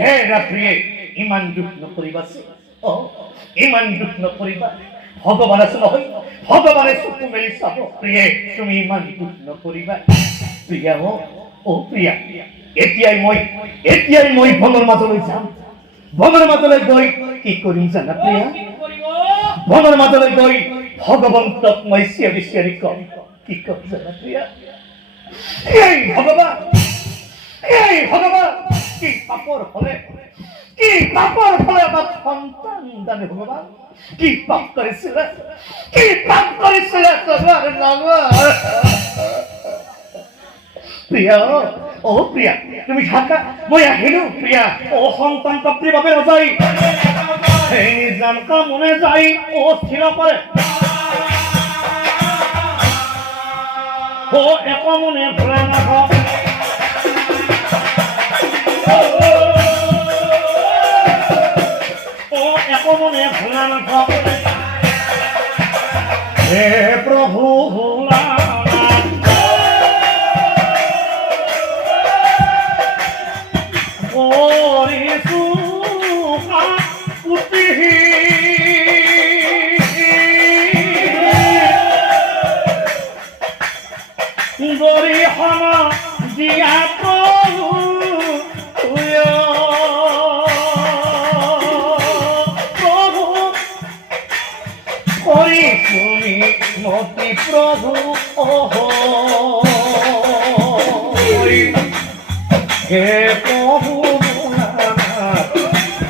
হেৰা প্ৰিয়ে ইমান দুখ নকৰিবাচোন। ইমান দুখ নকৰিবা, ভগৱান আছে নহয়, ভগৱানে চকু মেলি চাব। প্ৰিয়ে তুমি ইমান দুখ নকৰিবা। প্ৰিয়া প্ৰিয়া, এতিয়াই মই বনৰ মাজলৈ যাম। বনৰ মাজলৈ গৈ কি কৰিম জানা প্ৰিয়া? বনৰ মাজলৈ গৈ ভগৱন্তক মই চিঞৰি চিঞৰি কম। কি কম জানা প্ৰিয়া? এই ভগৱান, কি পাপৰ ফলে আমার সন্তান দানে ভগবান, কি পাপ করেছিলে তোমার নামা? প্রিয়া, প্রিয়া তুমি ঢাকা মই আহিলো। প্রিয়া সন্তান পাত্রী বাবে নযাই সেই নিজান কামনে যাই স্থির করে এক মনে ভোলা নাথাক। মনে ভোলা নাথাক। হে প্রভু গরিহনা দিয়া প্রভু তুমি মতি প্রভু হে প্রভু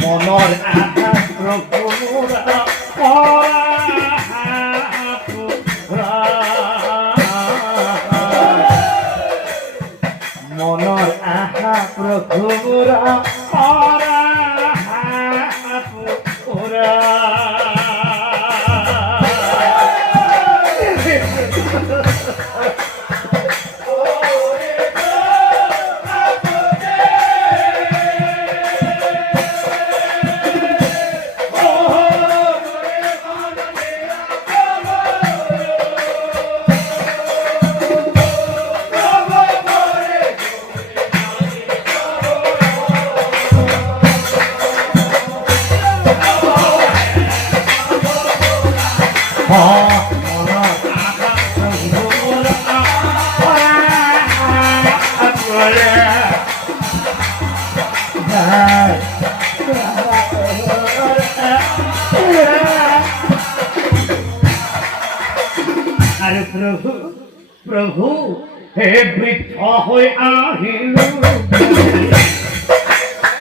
মনৰ আশা প্ৰভুৰা মনৰ আশা প্ৰভুৰা আরে প্রভু প্রভু হে বৃদ্ধ হয়ে আহিল।